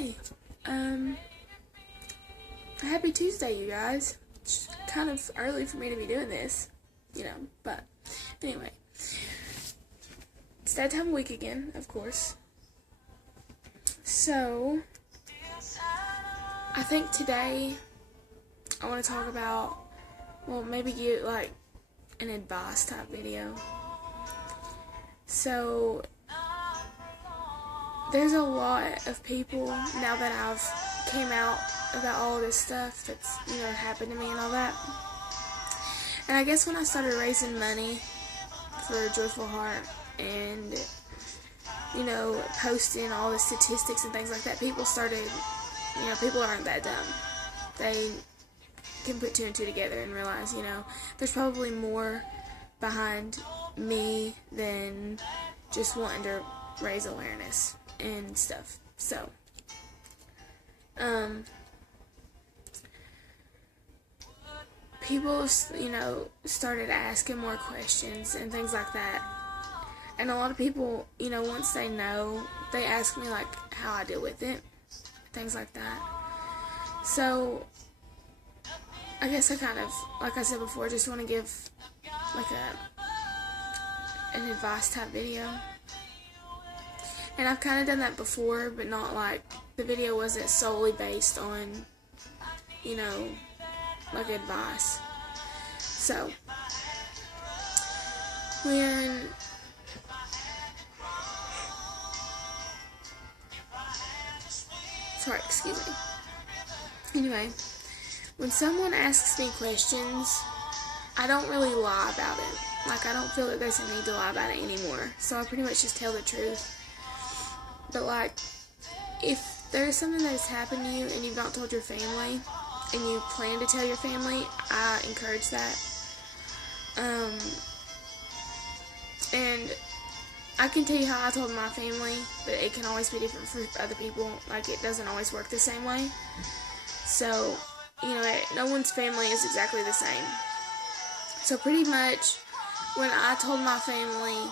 Okay. Um, Happy Tuesday, you guys. It's kind of early for me to be doing this, but anyway. It's that time of week again, of course. So, I think today I want to talk about, maybe get like an advice type video. So, there's a lot of people now that I've came out about all this stuff that's, happened to me and all that. And I guess when I started raising money for Joyful Heart and, posting all the statistics and things like that, people started, people aren't that dumb. They can put two and two together and realize, there's probably more behind me than just wanting to raise awareness and stuff. So, people, started asking more questions and things like that. And a lot of people, once they know, they ask me, like, how I deal with it, things like that. So, I guess I kind of, like I said before, just want to give, like, an advice type video. And I've kind of done that before, but not like, the video wasn't solely based on, like advice. So, excuse me. Anyway, when someone asks me questions, I don't really lie about it. Like, I don't feel that there's a need to lie about it anymore. So I pretty much just tell the truth. But, like, if there's something that has happened to you and you've not told your family and you plan to tell your family, I encourage that. And I can tell you how I told my family, but it can always be different for other people. Like, it doesn't always work the same way. So, no one's family is exactly the same. So pretty much, when I told my family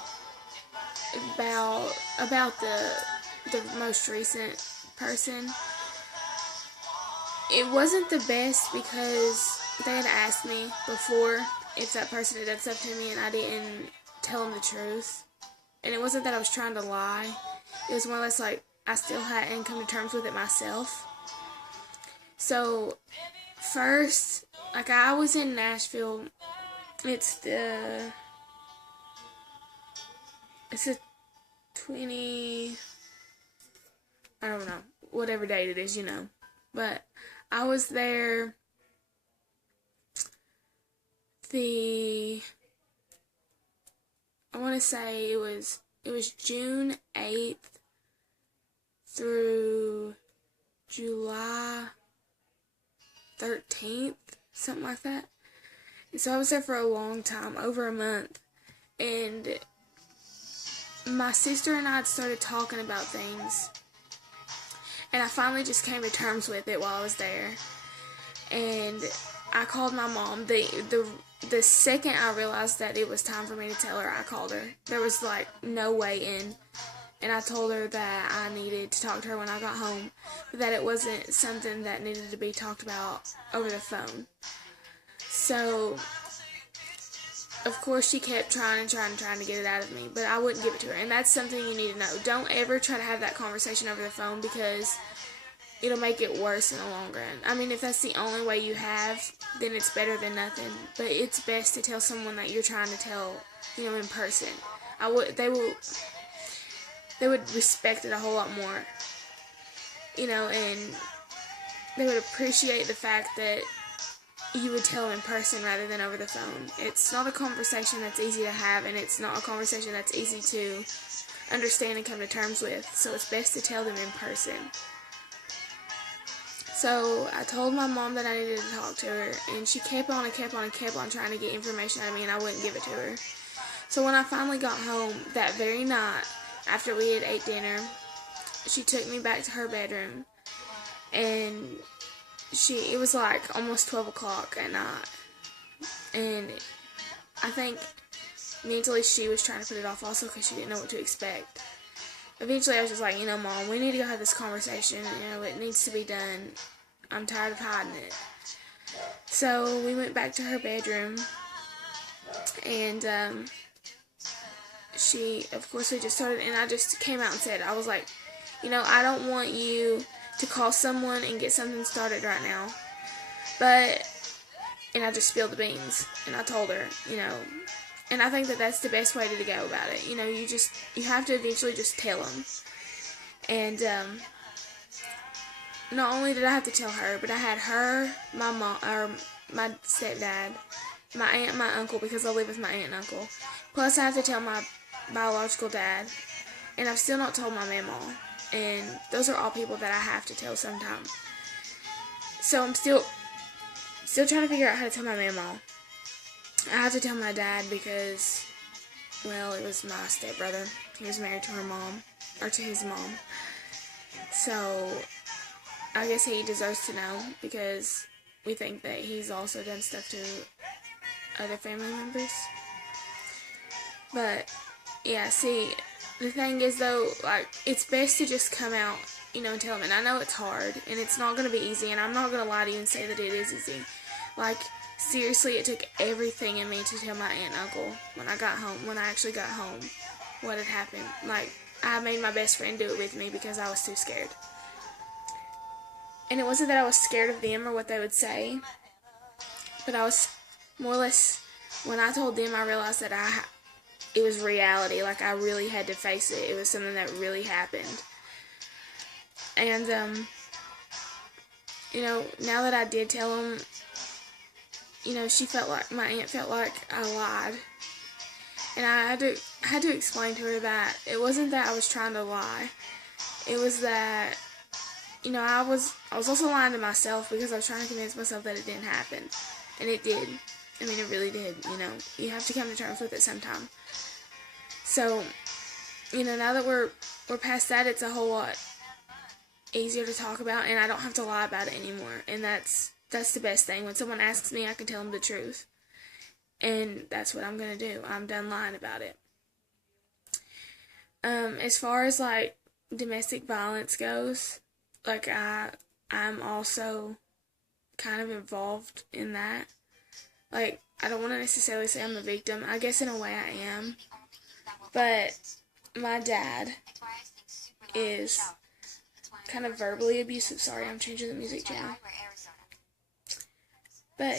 about the most recent person, it wasn't the best because they had asked me before if that person had done stuff to me and I didn't tell them the truth. And it wasn't that I was trying to lie. It was more or less like I still hadn't come to terms with it myself. So, first, like, I was in Nashville. It's the 20, I don't know, whatever date it is, But I was there I want to say it was June 8th through July 13th, something like that. And so I was there for a long time, over a month. And my sister and I had started talking about things. And I finally just came to terms with it while I was there. And I called my mom. The second I realized that it was time for me to tell her, I called her. There was, like, no way in. And I told her that I needed to talk to her when I got home. But that it wasn't something that needed to be talked about over the phone. So, of course, she kept trying to get it out of me. But I wouldn't give it to her. And that's something you need to know. Don't ever try to have that conversation over the phone because it'll make it worse in the long run. I mean, if that's the only way you have, then it's better than nothing. But it's best to tell someone that you're trying to tell, in person. They would respect it a whole lot more. And they would appreciate the fact that you would tell them in person rather than over the phone. It's not a conversation that's easy to have, and it's not a conversation that's easy to understand and come to terms with. So it's best to tell them in person. So I told my mom that I needed to talk to her, and she kept on trying to get information out of me, and I wouldn't give it to her. So when I finally got home that very night, after we had ate dinner, she took me back to her bedroom, and it was like almost 12 o'clock at night, and I think mentally she was trying to put it off also because she didn't know what to expect. eventually I was just like, Mom, we need to go have this conversation. It needs to be done. I'm tired of hiding it. So we went back to her bedroom, and of course, we just started, and I just came out and said, I was like, I don't want you to call someone and get something started right now. And I just spilled the beans, and I told her, and I think that that's the best way to go about it. You have to eventually just tell them. And not only did I have to tell her, but I had her, my mom, or my stepdad, my aunt, my uncle, because I live with my aunt and uncle. Plus, I have to tell my biological dad, and I've still not told my mamaw. And those are all people that I have to tell sometime. So I'm still trying to figure out how to tell my mamaw. I have to tell my dad because, well, it was my stepbrother. He was married to her mom, or to his mom. So I guess he deserves to know, because we think that he's also done stuff to other family members. But yeah, see, the thing is though, like, it's best to just come out, and tell him. And I know it's hard, and it's not going to be easy, and I'm not going to lie to you and say that it is easy. Like, seriously, it took everything in me to tell my aunt and uncle when I actually got home, what had happened. Like, I made my best friend do it with me because I was too scared. And it wasn't that I was scared of them or what they would say, but I was more or less, when I told them, I realized that it was reality. Like, I really had to face it. It was something that really happened. And, now that I did tell them, my aunt felt like I lied. And I had to explain to her that it wasn't that I was trying to lie. It was that, I was also lying to myself, because I was trying to convince myself that it didn't happen. And it did. I mean, it really did, You have to come to terms with it sometime. So, now that we're past that, it's a whole lot easier to talk about, and I don't have to lie about it anymore. And that's the best thing. When someone asks me, I can tell them the truth. And that's what I'm going to do. I'm done lying about it. As far as, like, domestic violence goes, like, I'm also kind of involved in that. Like, I don't want to necessarily say I'm a victim. I guess in a way I am. But my dad is kind of verbally abusive. Sorry, I'm changing the music channel. But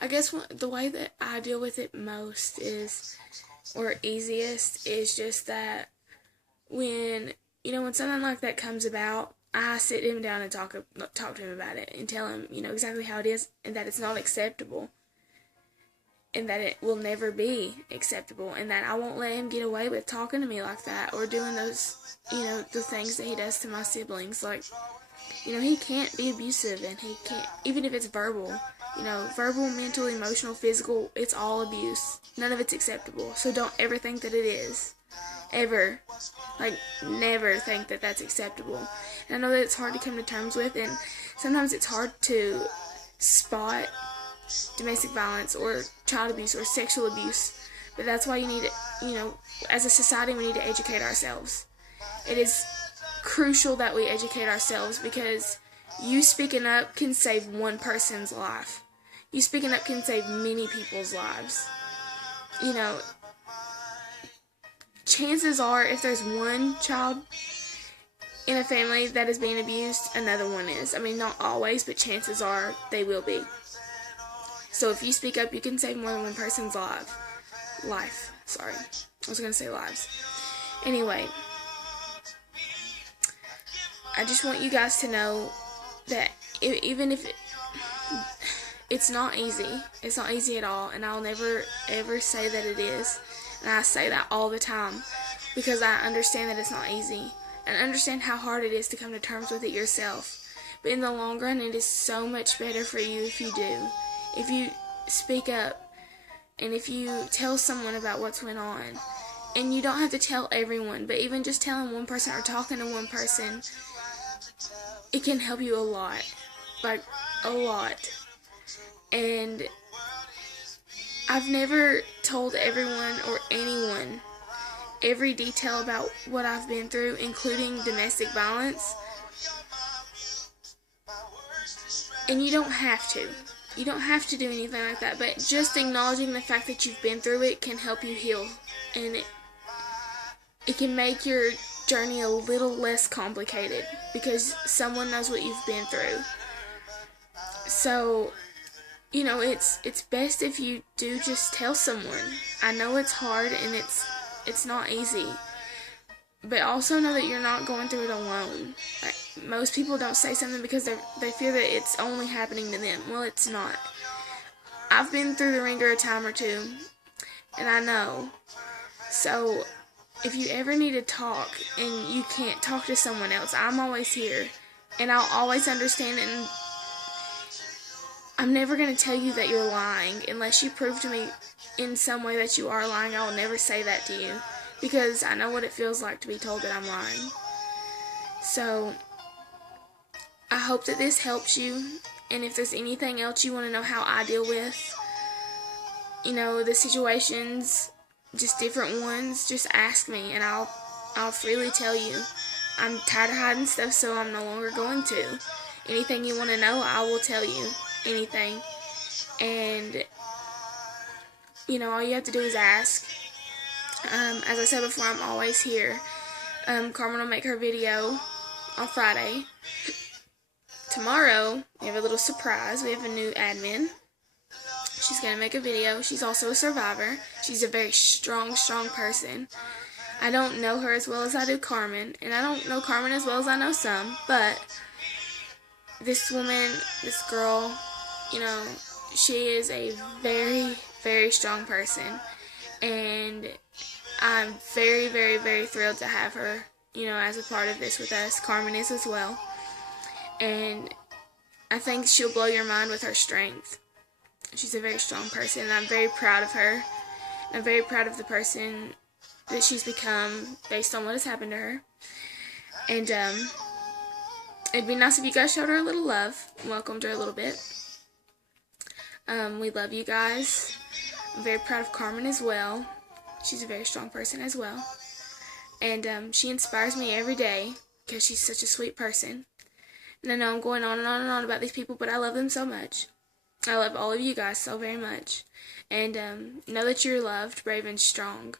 I guess the way that I deal with it most or easiest is just that when something like that comes about, I sit him down and talk to him about it and tell him, exactly how it is, and that it's not acceptable, and that it will never be acceptable, and that I won't let him get away with talking to me like that, or doing those, the things that he does to my siblings. Like, he can't be abusive, and he can't, even if it's verbal, verbal, mental, emotional, physical, it's all abuse. None of it's acceptable. So don't ever think that it is. Ever. Like, never think that that's acceptable. And I know that it's hard to come to terms with, and sometimes it's hard to spot domestic violence or child abuse or sexual abuse, but that's why you need to, as a society, we need to educate ourselves. It is crucial that we educate ourselves, because you speaking up can save one person's life. You speaking up can save many people's lives. Chances are, if there's one child in a family that is being abused, another one is. I mean, not always, but chances are they will be. So if you speak up, you can save more than one person's life. Sorry. I was going to say lives. Anyway, I just want you guys to know that even if it's not easy, it's not easy at all, and I'll never ever say that it is. And I say that all the time, because I understand that it's not easy, and I understand how hard it is to come to terms with it yourself. But in the long run, it is so much better for you if you do. If you speak up, and if you tell someone about what's went on. And you don't have to tell everyone, but even just telling one person or talking to one person, it can help you a lot. Like, a lot. And I've never told everyone or anyone every detail about what I've been through, including domestic violence. And you don't have to. You don't have to do anything like that, but just acknowledging the fact that you've been through it can help you heal. And it can make your journey a little less complicated because someone knows what you've been through. So, you know, it's best if you do just tell someone. I know it's hard and it's not easy, but also know that you're not going through it alone. Like, most people don't say something because they fear that it's only happening to them. Well, it's not. I've been through the ringer a time or two, and I know. So, if you ever need to talk and you can't talk to someone else, I'm always here, and I'll always understand. And I'm never going to tell you that you're lying unless you prove to me in some way that you are lying. I will never say that to you because I know what it feels like to be told that I'm lying. So, I hope that this helps you, and if there's anything else you want to know how I deal with, you know, the situations, just different ones, just ask me, and I'll freely tell you. I'm tired of hiding stuff, so I'm no longer going to. Anything you want to know, I will tell you. Anything. And, you know, all you have to do is ask. As I said before, I'm always here. Carmen will make her video on Friday. Tomorrow, we have a little surprise. We have a new admin. She's going to make a video. She's also a survivor. She's a very strong person. I don't know her as well as I do Carmen, and I don't know Carmen as well as I know some, but this woman, this girl, you know, she is a very, very strong person, and I'm very, very, very thrilled to have her, you know, as a part of this with us. Carmen is as well, and I think she'll blow your mind with her strength. She's a very strong person, and I'm very proud of her. I'm very proud of the person that she's become based on what has happened to her. And it'd be nice if you guys showed her a little love, welcomed her a little bit. We love you guys. I'm very proud of Carmen as well. She's a very strong person as well. And she inspires me every day because she's such a sweet person. And I know I'm going on and on and on about these people, but I love them so much. I love all of you guys so very much. And know that you're loved, brave, and strong.